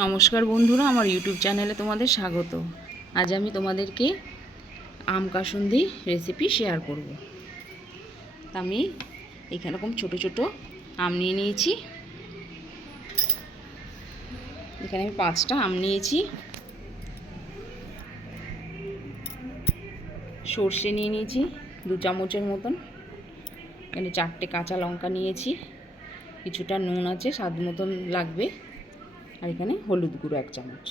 নমস্কার বন্ধুরা, আমার ইউটিউব চ্যানেলে তোমাদের স্বাগত। আজ আমি তোমাদেরকে আম কাসুন্দি রেসিপি শেয়ার করব। আমি এখানে এরকম ছোটো ছোটো আম নিয়ে নিয়েছি। এখানে আমি 5টা আম নিয়েছি। সর্ষে নিয়ে নিয়েছি 2 চামচের মতন। এখানে 4টে কাঁচা লঙ্কা নিয়েছি। কিছুটা নুন আছে, স্বাদ মতন লাগবে। আর এখানে হলুদ গুঁড়ো 1 চামচ।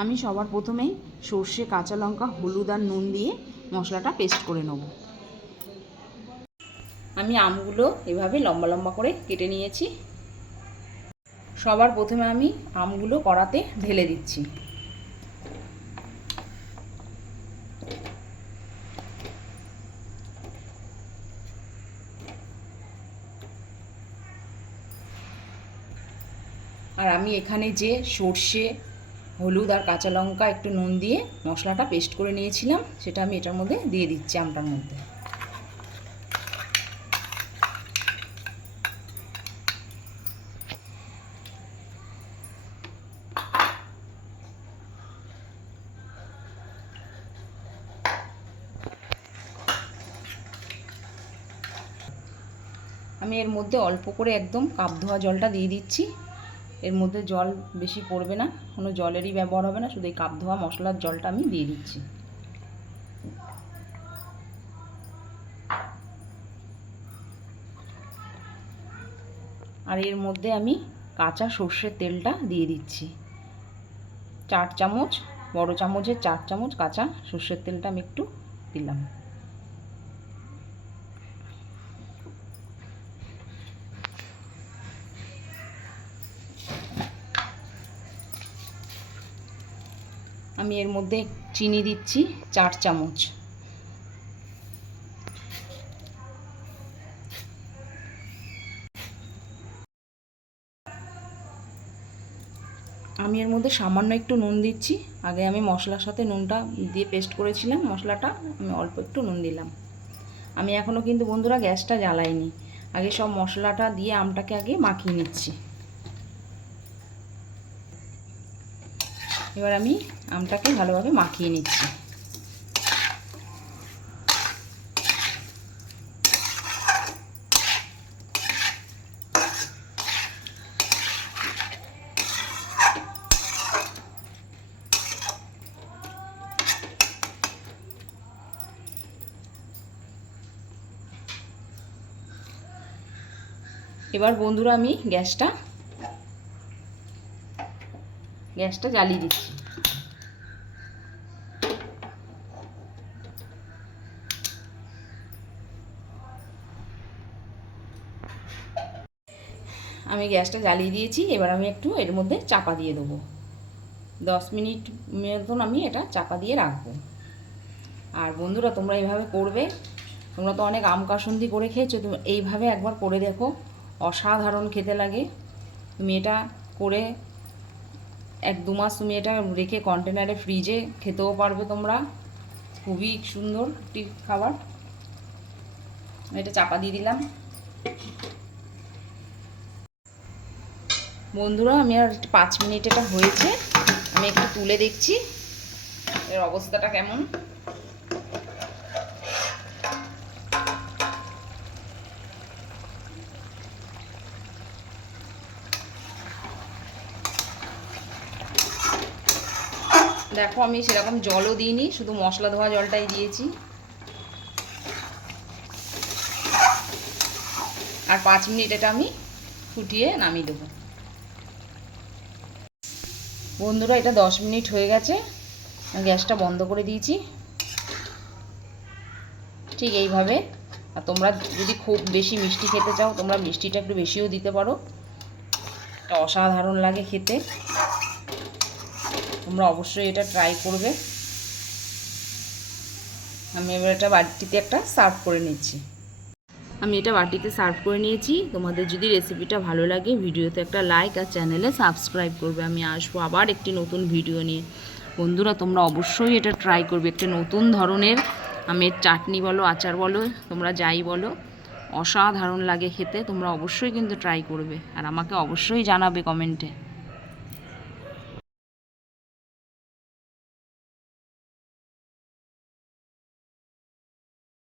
আমি সবার প্রথমেই সর্ষে, কাঁচা লঙ্কা, হলুদ আর নুন দিয়ে মশলাটা পেস্ট করে নেব। আমি আমগুলো এভাবে লম্বা লম্বা করে কেটে নিয়েছি। সবার প্রথমে আমি আমগুলো কড়াতে ঢেলে দিচ্ছি। আর আমি এখানে যে সর্ষে, হলুদ আর কাঁচা লঙ্কা একটু নুন দিয়ে মশলাটা পেস্ট করে নিয়েছিলাম, সেটা আমি এটার মধ্যে দিয়ে দিচ্ছি, আমটার মধ্যে। আমি এর মধ্যে অল্প করে একদম কাপ ধোয়া জলটা দিয়ে দিচ্ছি। এর মধ্যে জল বেশি পড়বে না, কোনো জলেরই ব্যবহার হবে না, শুধু এই কাপ ধোয়া মশলার জলটা আমি দিয়ে দিচ্ছি। আর এর মধ্যে আমি কাঁচা সর্ষের তেলটা দিয়ে দিচ্ছি 4 চামচ, বড় চামচের 4 চামচ কাঁচা সর্ষের তেলটা আমি একটু দিলাম। আমি এর মধ্যে চিনি দিচ্ছি 4 চামচ। আমি এর মধ্যে সামান্য একটু নুন দিচ্ছি। আগে আমি মশলার সাথে নুনটা দিয়ে পেস্ট করেছিলাম, মশলাটা আমি অল্প একটু নুন দিলাম। আমি এখনও কিন্তু বন্ধুরা গ্যাসটা জ্বালাইনি। আগে সব মশলাটা দিয়ে আমটাকে আগে মাখিয়ে নিচ্ছি। এবার আমি আমটাকে ভালোভাবে মাখিয়ে নিচ্ছি। এবার বন্ধুরা আমি গ্যাসটা জ্বালিয়ে দিচ্ছি। আমি গ্যাসটা জ্বালিয়ে দিয়েছি। এবার আমি একটু এর মধ্যে চাপা দিয়ে দেবো। 10 মিনিট মতন আমি এটা চাপা দিয়ে রাখবো। আর বন্ধুরা, তোমরা এইভাবে করবে। তোমরা তো অনেক আম কাসুন্দি করে খেয়েছো, তুমি এইভাবে একবার করে দেখো, অসাধারণ খেতে লাগে। তুমি এটা করে 1-2 মাস তুমি এটা রেখে কন্টেনারে ফ্রিজে খেতেও পারবে তোমরা। খুবই সুন্দর একটি খাবার। এটা চাপা দিয়ে দিলাম। বন্ধুরা, আমি আর 5 মিনিট এটা হয়েছে, আমি একটু তুলে দেখছি এর অবস্থাটা কেমন। দেখো, আমি সেরকম জলও দিইনি, শুধু মশলা ধোয়া জলটাই দিয়েছি। আর 5 মিনিট এটা আমি ফুটিয়ে নামিয়ে দেবো। বন্ধুরা, এটা 10 মিনিট হয়ে গেছে, গ্যাসটা বন্ধ করে দিয়েছি। ঠিক এইভাবে। আর তোমরা যদি খুব বেশি মিষ্টি খেতে চাও, তোমরা মিষ্টিটা একটু বেশিও দিতে পারো। এটা অসাধারণ লাগে খেতে। তোমরা অবশ্যই এটা ট্রাই করবে। আমি এবার এটা বাটিতে একটা সার্ভ করে নিচ্ছি। আমি এটা বাটিতে সার্ভ করে নিয়েছি। তোমাদের যদি রেসিপিটা ভালো লাগে, ভিডিওতে একটা লাইক আর চ্যানেলে সাবস্ক্রাইব করবে। আমি আসবো আবার একটি নতুন ভিডিও নিয়ে। বন্ধুরা, তোমরা অবশ্যই এটা ট্রাই করবে। একটা নতুন ধরনের আমের চাটনি বলো, আচার বলো, তোমরা যাই বলো, অসাধারণ লাগে খেতে। তোমরা অবশ্যই কিন্তু ট্রাই করবে আর আমাকে অবশ্যই জানাবে কমেন্টে।